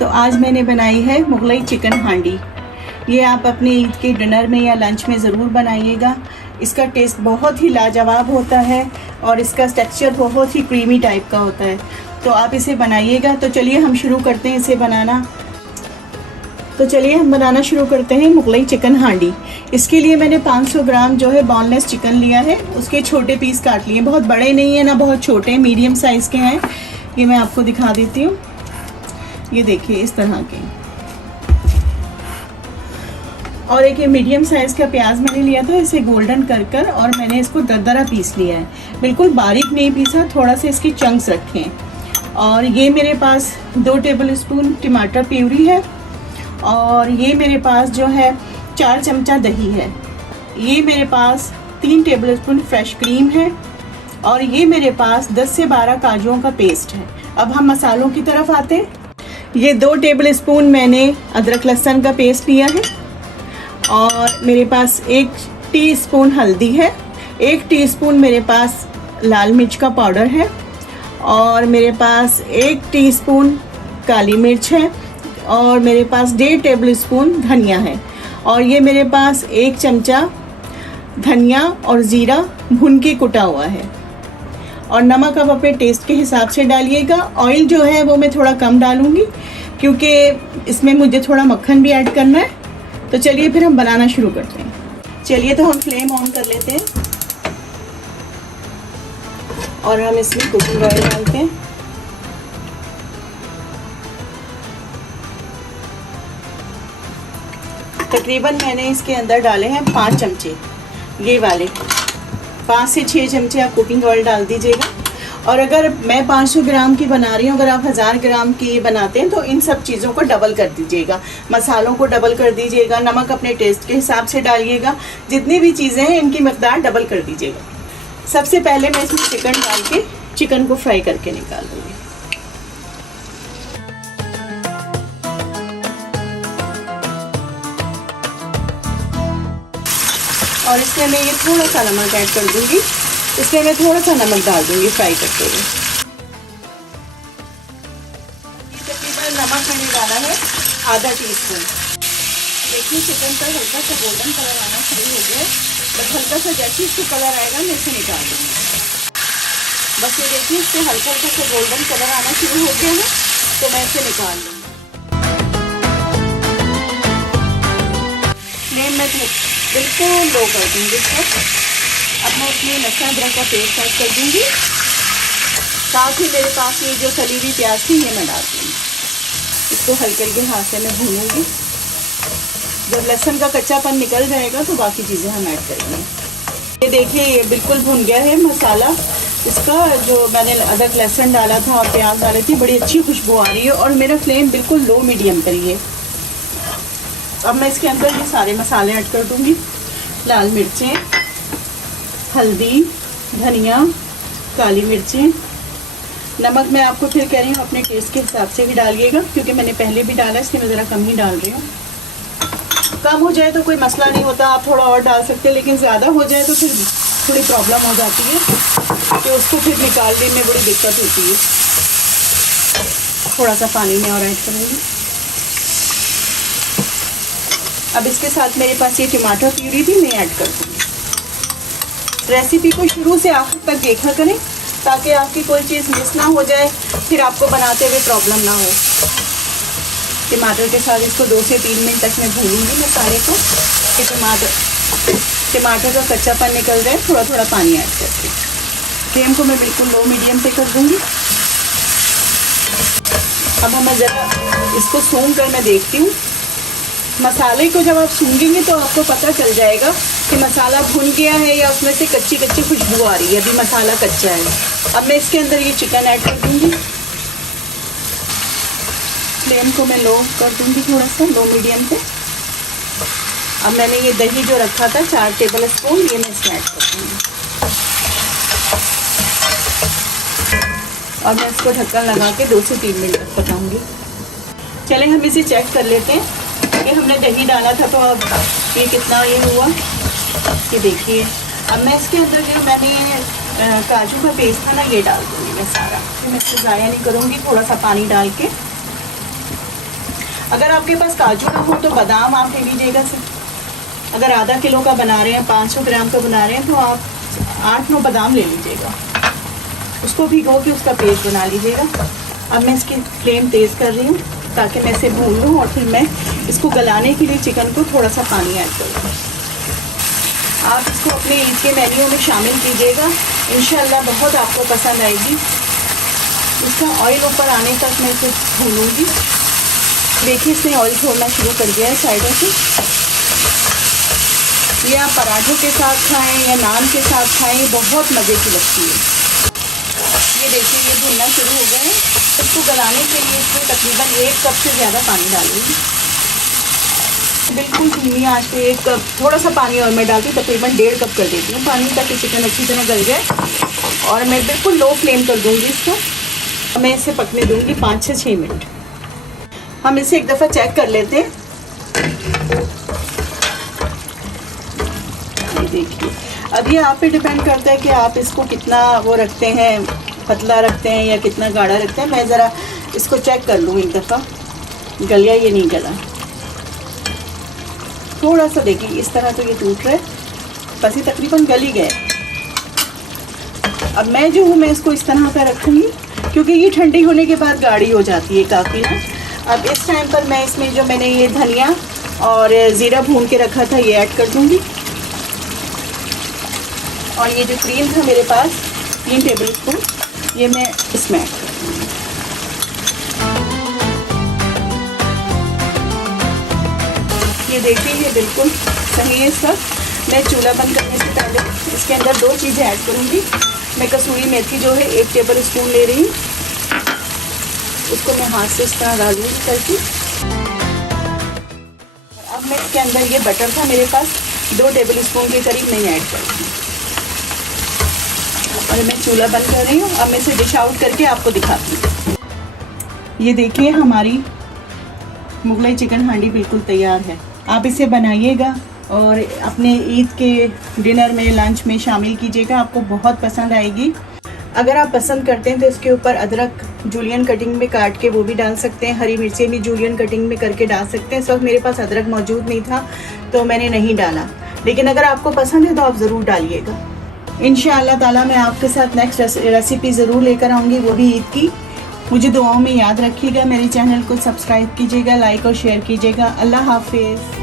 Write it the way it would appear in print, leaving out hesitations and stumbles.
तो आज मैंने बनाई है मुगलई चिकन हांडी। ये आप अपने ईद के डिनर में या लंच में ज़रूर बनाइएगा। इसका टेस्ट बहुत ही लाजवाब होता है और इसका टेक्सचर बहुत ही क्रीमी टाइप का होता है। तो आप इसे बनाइएगा। तो चलिए हम शुरू करते हैं इसे बनाना। तो चलिए हम बनाना शुरू करते हैं मुगलई चिकन हांडी। इसके लिए मैंने 500 ग्राम जो है बोनलेस चिकन लिया है। उसके छोटे पीस काट लिए, बहुत बड़े नहीं है ना बहुत छोटे, मीडियम साइज़ के हैं। ये मैं आपको दिखा देती हूँ। ये देखिए इस तरह के। और एक ये मीडियम साइज़ का प्याज मैंने लिया था, इसे गोल्डन कर और मैंने इसको दरदरा पीस लिया है। बिल्कुल बारीक नहीं पीसा, थोड़ा सा इसके चंक्स रखे हैं। और ये मेरे पास 2 टेबल स्पून टमाटर प्यूरी है। और ये मेरे पास जो है 4 चमचा दही है। ये मेरे पास 3 टेबल स्पून फ्रेश क्रीम है। और ये मेरे पास 10 से 12 काजुओं का पेस्ट है। अब हम मसालों की तरफ आते हैं। ये 2 टेबल स्पून मैंने अदरक लहसुन का पेस्ट लिया है। और मेरे पास 1 टीस्पून हल्दी है। 1 टीस्पून मेरे पास लाल मिर्च का पाउडर है। और मेरे पास 1 टीस्पून काली मिर्च है। और मेरे पास 1.5 टेबल स्पून धनिया है। और ये मेरे पास 1 चमचा धनिया और ज़ीरा भून के कुटा हुआ है। और नमक आप अपने टेस्ट के हिसाब से डालिएगा। ऑयल जो है वो मैं थोड़ा कम डालूँगी क्योंकि इसमें मुझे थोड़ा मक्खन भी ऐड करना है। तो चलिए फिर हम बनाना शुरू करते हैं। चलिए तो हम फ्लेम ऑन कर लेते हैं और हम इसमें कुकिंग ऑयल डालते हैं। तकरीबन मैंने इसके अंदर डाले हैं 5 चमचे, ये वाले 5 से 6 चमचे आप कुकिंग ऑयल डाल दीजिएगा। और अगर मैं 500 ग्राम की बना रही हूँ, अगर आप 1000 ग्राम की बनाते हैं तो इन सब चीज़ों को डबल कर दीजिएगा। मसालों को डबल कर दीजिएगा, नमक अपने टेस्ट के हिसाब से डालिएगा। जितनी भी चीज़ें हैं इनकी मकदार डबल कर दीजिएगा। सबसे पहले मैं इसमें चिकन डाल के चिकन को फ्राई करके निकाल दूँगी। और इसमें मैं ये थोड़ा सा नमक ऐड कर दूँगी। इसमें मैं थोड़ा सा नमक डाल दूँगी फ्राई करते हुए। ये तकरीबन नमक मैंने डाला है आधा टीस्पून। देखिए चिकन पर हल्का सा गोल्डन कलर आना शुरू हो गया है। बस हल्का सा जैसे इसको कलर आएगा मैं इसे निकाल दूँगी। बस ये देखिए इससे हल्का हल्का सा गोल्डन कलर आना शुरू हो गया है तो मैं इसे निकाल लूँगी। फ्लेम में बिल्कुल लो कर दूँगी इसको। अब मैं इसमें लहसुन अदरक का पेस्ट ऐड कर दूँगी। साथ ही मेरे पास ये जो तली हुई प्याज थी ये मैं डाल दूँगी। इसको हल्के हल्के हाथ से मैं भूनूँगी। जब लहसुन का कच्चापन निकल जाएगा तो बाकी चीज़ें हम ऐड करेंगे। ये देखिए ये बिल्कुल भुन गया है मसाला। इसका जो मैंने अदरक लहसुन डाला था और प्याज डाली थी, बड़ी अच्छी खुशबू आ रही है। और मेरा फ्लेम बिल्कुल लो मीडियम करिए। अब मैं इसके अंदर ये सारे मसाले ऐड कर दूँगी। लाल मिर्चें, हल्दी, धनिया, काली मिर्चें, नमक मैं आपको फिर कह रही हूँ अपने टेस्ट के हिसाब से ही डालिएगा क्योंकि मैंने पहले भी डाला, इसलिए मैं ज़रा कम ही डाल रही हूँ। कम हो जाए तो कोई मसला नहीं होता, आप थोड़ा और डाल सकते हैं। लेकिन ज़्यादा हो जाए तो फिर थोड़ी प्रॉब्लम हो जाती है कि उसको फिर निकालने में बड़ी दिक्कत होती है। थोड़ा सा पानी में और ऐड करूँगी। अब इसके साथ मेरे पास ये टमाटर प्यूरी भी मैं ऐड कर दूँगी। रेसिपी को शुरू से आखिर तक देखा करें ताकि आपकी कोई चीज़ मिस ना हो जाए, फिर आपको बनाते हुए प्रॉब्लम ना हो। टमाटर के साथ इसको 2 से 3 मिनट तक मैं भूनूंगी मसाले को कि टमाटर का कच्चापन निकल जाए। थोड़ा थोड़ा पानी ऐड करके फ्लेम को मैं बिल्कुल लो मीडियम पे कर दूँगी। अब हम ज़रा इसको सूंघ कर मैं देखती हूँ। मसाले को जब आप सूंघेंगे तो आपको पता चल जाएगा कि मसाला भुन गया है या उसमें से कच्ची कच्ची खुशबू आ रही है। अभी मसाला कच्चा है। अब मैं इसके अंदर ये चिकन ऐड कर दूँगी। फ्लेम को मैं लो कर दूँगी, थोड़ा सा लो मीडियम पे। अब मैंने ये दही जो रखा था 4 टेबल स्पून, ये मैं इसमें ऐड कर दूँगी। और मैं इसको ढक्कन लगा के 2 से 3 मिनट तक पकाऊँगी। चलें हम इसे चेक कर लेते हैं कि हमने दही डाला था तो अब ये कितना ये हुआ, ये देखिए। अब मैं इसके अंदर जो मैंने काजू का पेस्ट था ना ये डाल दूँगी मैं सारा। मैं इसको ज़ाया नहीं करूँगी, थोड़ा सा पानी डाल के अगर आपके पास काजू ना हो तो बादाम आप ले लीजिएगा सर। अगर आधा किलो का बना रहे हैं, 500 ग्राम का बना रहे हैं, तो आप 8-9 बादाम ले लीजिएगा। उसको भिगो के उसका पेस्ट बना लीजिएगा। अब मैं इसकी फ्लेम तेज़ कर रही हूँ ताकि मैं इसे भून लूँ, और फिर मैं इसको गलाने के लिए चिकन को थोड़ा सा पानी ऐड करूँगा। आप इसको अपने ईद के मेन्यू में शामिल कीजिएगा, इंशाल्लाह बहुत आपको पसंद आएगी। इसका ऑयल ऊपर आने तक मैं इसे भूनूँगी। देखिए इसने ऑयल छोड़ना शुरू कर दिया है साइडों से। ये आप पराठों के साथ खाएं या नान के साथ खाएं, बहुत मज़े की लगती है। ये देखिए ये भुनना शुरू हो गया है। इसको गलाने के लिए इसमें तकरीबन 1 कप से ज़्यादा पानी डालूंगी। बिल्कुल धीमी आंच पे 1 कप, थोड़ा सा पानी और मैं डालती हूँ, तकरीबन 1.5 कप कर देती हूँ पानी, ताकि चिकन अच्छी तरह गल जाए। और मैं बिल्कुल लो फ्लेम कर दूँगी इसको। मैं इसे पकने दूँगी 5 से 6 मिनट। हम इसे एक दफ़ा चेक कर लेते हैं। ये देखिए, अब ये आप पे डिपेंड करता है कि आप इसको कितना वो रखते हैं, पतला रखते हैं या कितना गाढ़ा रखते हैं। मैं ज़रा इसको चेक कर लूँ एक दफ़ा, गलिया ये नहीं गला। थोड़ा सा देखिए इस तरह तो ये टूट रहा है, बस ये तकरीबन गल ही गया। अब मैं जो हूँ मैं इसको इस तरह का रखूँगी, क्योंकि ये ठंडी होने के बाद गाढ़ी हो जाती है काफ़ी ना। अब इस टाइम पर मैं इसमें जो मैंने ये धनिया और ज़ीरा भून के रखा था ये ऐड कर दूँगी। और ये जो क्रीम था मेरे पास 3 टेबल स्पून, ये मैं इसमें ऐड कर दूँगी। ये देखिए ये बिल्कुल सही है इसका। मैं चूल्हा बंद करने से पहले इसके अंदर 2 चीज़ें ऐड करूँगी। मैं कसूरी मेथी जो है 1 टेबल स्पून ले रही हूँ, उसको मैं हाथ से इस तरह डालूँगी करके। अब मैं इसके अंदर ये बटर था मेरे पास 2 टेबल स्पून के करीब मैं ऐड कर दूँगी। और मैं चूल्हा बंद कर रही हूँ। अब मैं इसे डिश आउट करके आपको दिखाती हूँ। ये देखिए हमारी मुगलाई चिकन हांडी बिल्कुल तैयार है। आप इसे बनाइएगा और अपने ईद के डिनर में, लंच में शामिल कीजिएगा, आपको बहुत पसंद आएगी। अगर आप पसंद करते हैं तो इसके ऊपर अदरक जूलियन कटिंग में काट के वो भी डाल सकते हैं, हरी मिर्चें भी जूलियन कटिंग में करके डाल सकते हैं। इस वक्त मेरे पास अदरक मौजूद नहीं था तो मैंने नहीं डाला, लेकिन अगर आपको पसंद है तो आप ज़रूर डालिएगा। इंशाअल्लाह ताला मैं आपके साथ नेक्स्ट रेसिपी ज़रूर लेकर आऊँगी, वो भी ईद की। मुझे दुआओं में याद रखिएगा। मेरे चैनल को सब्सक्राइब कीजिएगा, लाइक और शेयर कीजिएगा। अल्लाह हाफिज़।